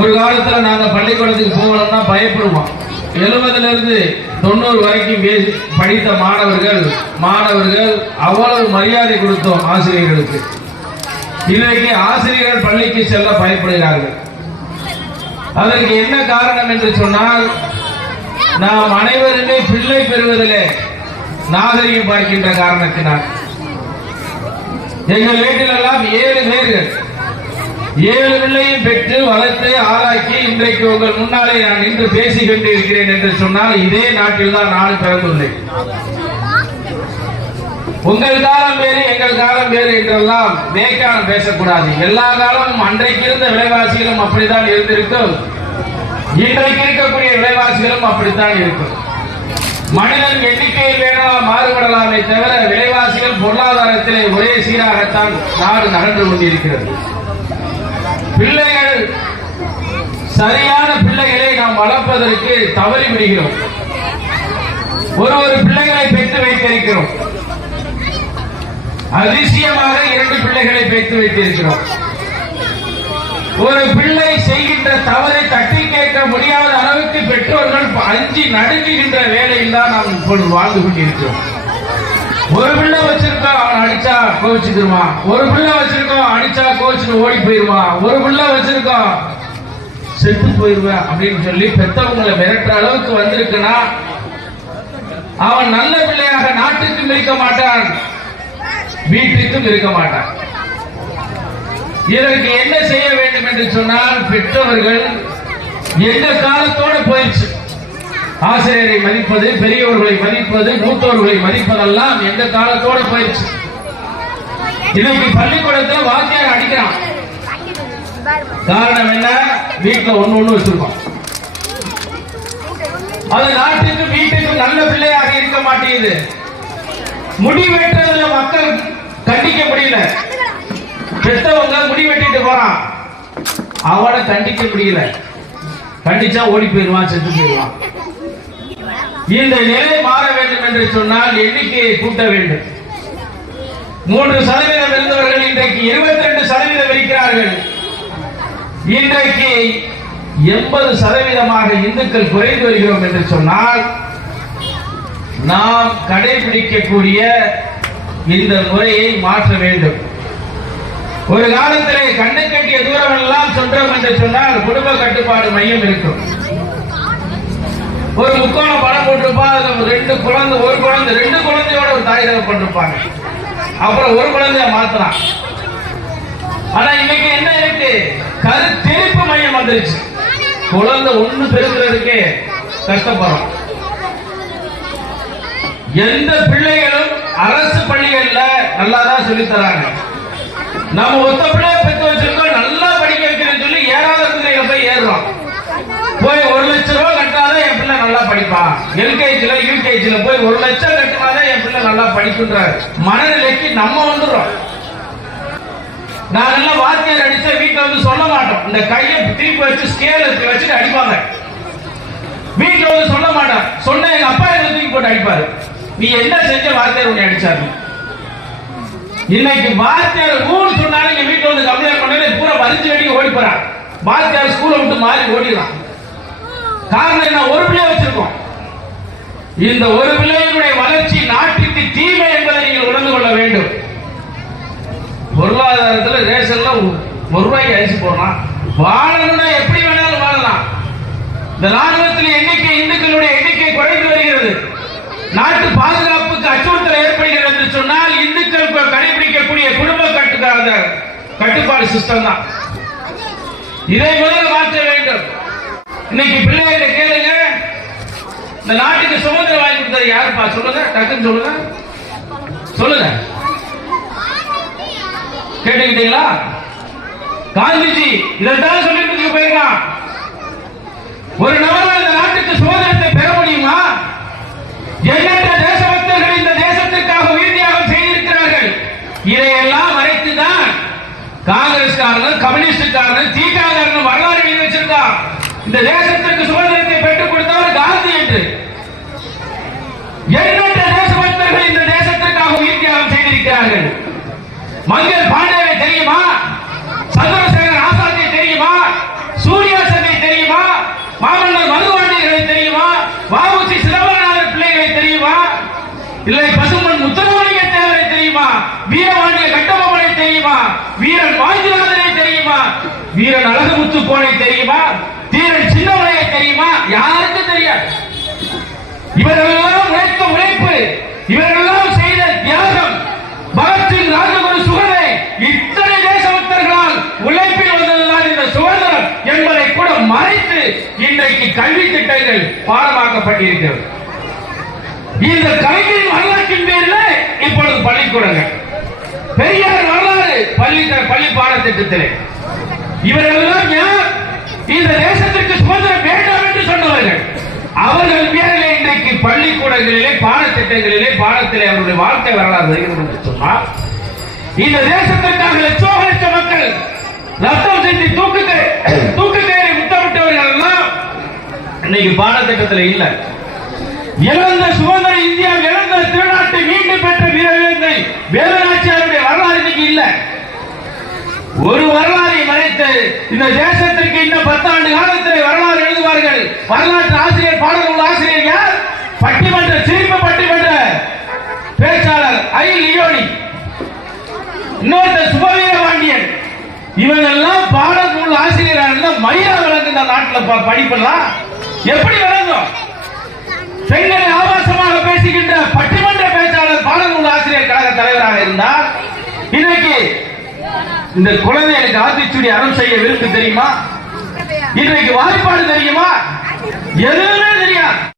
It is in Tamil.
ஒரு காலத்துல நாங்க பள்ளிக்கூடத்துக்கு போகணும்னா பயப்படுவோம். எழுபதுல இருந்து தொண்ணூறு வரைக்கும் படித்த மாணவர்கள் மாணவர்கள் அவ்வளவு மரியாதை கொடுத்தோம் ஆசிரியர்களுக்கு. இன்றைக்கு ஆசிரியர்கள் பள்ளிக்கு செல்ல பயப்படுகிறார்கள். அதற்கு என்ன காரணம் என்று சொன்னால் நாம் அனைவருமே பிள்ளை பெறுவதிலே நாகரிகம் பார்க்கின்ற காரணத்தினால். எங்கள் வீட்டிலெல்லாம் ஏழு பேர்கள். ஏழு பிள்ளையும் பெற்று வளர்த்து ஆளாக்கி இன்றைக்கு உங்கள் முன்னாலே நான் நின்று பேசிக் கொண்டிருக்கிறேன் என்று சொன்னால் இதே நாட்டில் தான் நானும் பிறந்துள்ளேன். உங்கள் காலம் வேறு எங்கள் காலம் வேறு என்றெல்லாம் மேய்க்காலம் பேசக்கூடாது. எல்லா காலமும் அன்றைக்கு இருந்த விலைவாசிகளும் அப்படித்தான் இருந்திருக்கும். இன்றைக்கு இருக்கக்கூடிய விலைவாசிகளும் அப்படித்தான் இருக்கும். மனிதன் எண்ணிக்கையில் வேணாம் மாறுபடலாமே தவிர விலைவாசிகள் பொருளாதாரத்திலே ஒரே சீராகத்தான் நாடு நகர்ந்து கொண்டிருக்கிறது. பிள்ளைகள் சரியான பிள்ளைகளை நாம் வளர்ப்பதற்கு தவறி விடுகிறோம் ஒரு ஒரு பிள்ளைகளை பெற்று வைத்திருக்கிறோம். அதிசயமாக இரண்டு பிள்ளைகளை பெற்று வைத்திருக்கிறோம். ஒரு பிள்ளை செய்கின்ற தவறை தட்டி கேட்க முடியாத அளவுக்கு பெற்றோர்கள் அஞ்சி நடுங்குகின்ற வேலையில் தான் நாம் இப்பொழுது வாழ்ந்து கொண்டிருக்கிறோம். ஒரு பிள்ளை வச்சிருக்கா அவன் அடிச்சா கோவிச்சுக்கிருவான் ஒரு பிள்ளை வச்சிருக்கோம் அடிச்சா கோவிச்சுன்னு ஓடி போயிருவான் ஒரு பிள்ளை வச்சிருக்கோம் செத்து போயிருவேன் அப்படின்னு சொல்லி பெத்தவங்களை மிரட்டுற அளவுக்கு வந்திருக்குன்னா அவன் நல்ல பிள்ளையாக நாட்டுக்கும் இருக்க மாட்டான் வீட்டுக்கும் இருக்க மாட்டான். இதற்கு என்ன செய்ய வேண்டும் என்று சொன்னால் பெற்றவர்கள் எந்த காலத்தோடு போயிடுச்சு ஆசிரியரை மதிப்பது பெரியவர்களை மதிப்பது மூத்தோர்களை மதிப்பதெல்லாம் எந்த காலத்தோட போயிடுச்சு இன்னைக்கு பள்ளிக்கூடத்துல வாத்தியார் அடிக்கிறான். காரணம் என்ன? வீட்டுல ஒண்ணு ஒண்ணு வச்சிருக்கோம் அது நாட்டுக்கு வீட்டுக்கு நல்ல பிள்ளையாக இருக்க மாட்டேங்குது. முடி வெட்டுறதுல மக்கள் கண்டிக்க முடியல. பெத்தவங்க முடி வெட்டிட்டு போறான். அவனை கண்டிக்க முடியல. கண்டிச்சா ஓடி போயிடுவான் செத்து போயிடுவான். இந்த நிலை மாற வேண்டும் என்று சொன்னால் எண்ணிக்கையை கூட்ட வேண்டும். மூன்று சதவீதம் இருந்தவர்கள் இன்றைக்கு இருபத்தி ரெண்டு சதவீதம் இருக்கிறார்கள். இன்றைக்கு எண்பது சதவீதமாக இந்துக்கள் குறைந்து வருகிறோம் என்று சொன்னால் நாம் கடைபிடிக்கக்கூடிய இந்த முறையை மாற்ற வேண்டும். ஒரு காலத்திலே கண்ணு கட்டிய தூரம் எல்லாம் சென்றோம் என்று சொன்னால் குடும்ப கட்டுப்பாடு மையம் இருக்கும். ஒரு முக்கோணம் படம் போட்டிருப்பா அதுல ரெண்டு குழந்தை ஒரு குழந்தை ரெண்டு குழந்தையோட ஒரு தாய் பண்ணிருப்பாங்க. அப்புறம் ஒரு குழந்தைய மாத்தலாம். ஆனா இன்னைக்கு என்ன இருக்கு? கரு திருப்பு மையம் வந்துருச்சு. குழந்தை ஒண்ணு பெருக்கிறதுக்கே கஷ்டப்படுறோம். எந்த பிள்ளைகளும் அரசு பள்ளிகள்ல நல்லா தான் சொல்லி தராங்க. நம்ம ஒத்த பிள்ளைய பெற்று வச்சிருக்கோம் நல்லா படிக்க வைக்கிறேன்னு சொல்லி ஏறாத குதிரையில போய் ஏறுறோம் போய் ஒரு லட்சம் ரூபாய் கட்டினாதான் என் பிள்ளை நல்லா படிப்பான் எல்கேஜில யூகேஜில போய் ஒரு லட்சம் கட்டினாதான் என் பிள்ளை நல்லா படிக்குன்றாரு மனநிலைக்கு நம்ம வந்துடுறோம். நாங்கெல்லாம் வாத்தியார் அடிச்சா வீட்டுல வந்து சொல்ல மாட்டோம். இந்த கையை திருப்பி வச்சு ஸ்கேல் வச்சுட்டு அடிப்பாங்க. வீட்டுல வந்து சொல்ல மாட்டான் சொன்ன எங்க அப்பா எங்க தூக்கி போட்டு அடிப்பாரு? நீ என்ன செஞ்ச வாத்தியார் உன்னை அடிச்சாரு? இன்னைக்கு வாத்தியார் ஊன்னு சொன்னாலும் எங்க வீட்டுல வந்து கம்ப்ளைண்ட் பண்ணல பூரா வரிஞ்சு வெட்டி ஓடி போறான். வாத்தியார் ஸ்கூலை விட்டு மாறி ஓடிடலாம். காரணம் என்ன? ஒரு பிள்ளை வச்சிருக்கோம். இந்த ஒரு பிள்ளையினுடைய வளர்ச்சி நாட்டுக்கு தீமை என்பதை நீங்கள் உணர்ந்து கொள்ள வேண்டும். பொருளாதாரத்துல ரேஷன்ல ஒரு ரூபாய்க்கு அரிசி போடலாம். வாழணும்னா எப்படி வேணாலும் வாழலாம். இந்த ராணுவத்தில் எண்ணிக்கை இந்துக்களுடைய எண்ணிக்கை குறைந்து வருகிறது. நாட்டு பாதுகாப்புக்கு அச்சுறுத்தல் ஏற்படுகிறது என்று சொன்னால் இந்துக்கள் கடைபிடிக்கக்கூடிய குடும்ப கட்டுக்காத கட்டுப்பாடு சிஸ்டம் தான். இதை முதல்ல மாற்ற வேண்டும். இன்னைக்கு பிள்ளைகளை கேளுங்க. இந்த நாட்டுக்கு சுதந்திரம் வாங்கி கொடுத்தது யாருப்பா? சொல்லுங்க. டக்குன்னு சொல்லுங்க. சொல்லுங்க. கேட்டுக்கிட்டீங்களா? காந்திஜி இதைத்தான் சொல்லிட்டு போயிருக்கான். ஒரு நாள் இந்த நாட்டுக்கு சுதந்திரத்தை பெற முடியுமா? எண்ணற்ற தேசபக்தர்கள் இந்த தேசத்திற்காக உயிர் செய்திருக்கிறார்கள். இதையெல்லாம் மறைத்துதான் காங்கிரஸ்காரர்கள் கம்யூனிஸ்டுக்காரர்கள் தீக்காரர்கள் இந்த தேசத்திற்கு சுதந்திரத்தை பெற்றுக் கொடுத்தவர் காந்தி என்று. எண்ணற்ற தேசபக்தர்கள் இந்த தேசத்திற்காக உயிர் தியாகம் செய்திருக்கிறார்கள். மங்கள் பாண்டியாவை தெரியுமா? சந்திரசேகர் ஆசாத்தை தெரியுமா? சூர்யாசத்தை தெரியுமா? மாமன்னர் மதுவாண்டிகளை தெரியுமா? வாவுசி சிதம்பரநாதர் பிள்ளைகளை தெரியுமா? இல்லை பசுமன் முத்துரமணிய தேவரை தெரியுமா? வீரவாண்டிய கட்டபொம்மனை தெரியுமா? வீரன் வாய்ந்திரவதனை தெரியுமா? வீரன் அழகுமுத்து போனை தெரியுமா? தெரியுமா? யாருக்கும் தெரியாது? இவர்களெல்லாம் உழைத்த உழைப்பு இவர்களெல்லாம் செய்த தியாகம் பகத்சிங் ராஜகுரு சுகமே இத்தனை தேசபக்தர்களால் உழைப்பில் வந்ததுதான் இந்த சுதந்திரம் என்பதை கூட மறைத்து இன்றைக்கு கல்வி திட்டங்கள் பாடமாக்கப்பட்டிருக்கிறது. இந்த கல்வியின் வரலாற்றின் பேரில் இப்பொழுது பள்ளிக்கூடங்கள். பெரியார் வரலாறு பள்ளி பள்ளி பாடத்திட்டத்திலே. இவர்களெல்லாம் யார் இந்த தேசத்திற்கு சுதந்திரம் வேண்டாம் என்று சொன்னவர்கள் அவர்கள் பேரிலே இன்றைக்கு பள்ளிக்கூடங்களிலே பாடத்திட்டங்களிலே பாடத்திலே அவருடைய வாழ்க்கை வரலாறு வருகிறது என்று சொன்னால் இந்த தேசத்திற்காக லட்சோக மக்கள் ரத்தம் செஞ்சு தூக்கு தூக்கு கயிறை முத்தமிட்டவர்கள் எல்லாம் இன்னைக்கு பாடத்திட்டத்தில் இல்லை. இழந்த சுதந்திர இந்தியா இழந்த திருநாட்டை மீண்டும் பெற்ற வீரவேந்தை வேலுநாச்சியாருடைய ஒரு வரலாறை மறைத்து இந்த தேசத்திற்கு இன்னும் பத்தாண்டு காலத்திலே வரலாறு எழுதுவார்கள். வரலாற்று ஆசிரியர் பாடல்கள் ஆசிரியர் யார்? பட்டிமன்ற சிரிப்பு பட்டிமன்ற பேச்சாளர் ஐ லியோனி. இன்னொருத்தர் சுபவீர பாண்டியன் இவங்கெல்லாம் பாடல் ஆசிரியராக இருந்தால் மயிரா விளங்கு இந்த நாட்டில் ப- படிப்பெல்லாம் எப்படி விளங்கும்? பெண்களை ஆபாசமாக பேசுகின்ற பட்டிமன்ற பேச்சாளர் பாடநூல் ஆசிரியர் கழக தலைவராக இருந்தால் இன்னைக்கு இந்த குழந்தை எனக்கு ஆத்திச்சூடி அறம் செய்ய விருப்பம் தெரியுமா? இன்றைக்கு வாய்ப்பாடு தெரியுமா? எதுவுமே தெரியாது.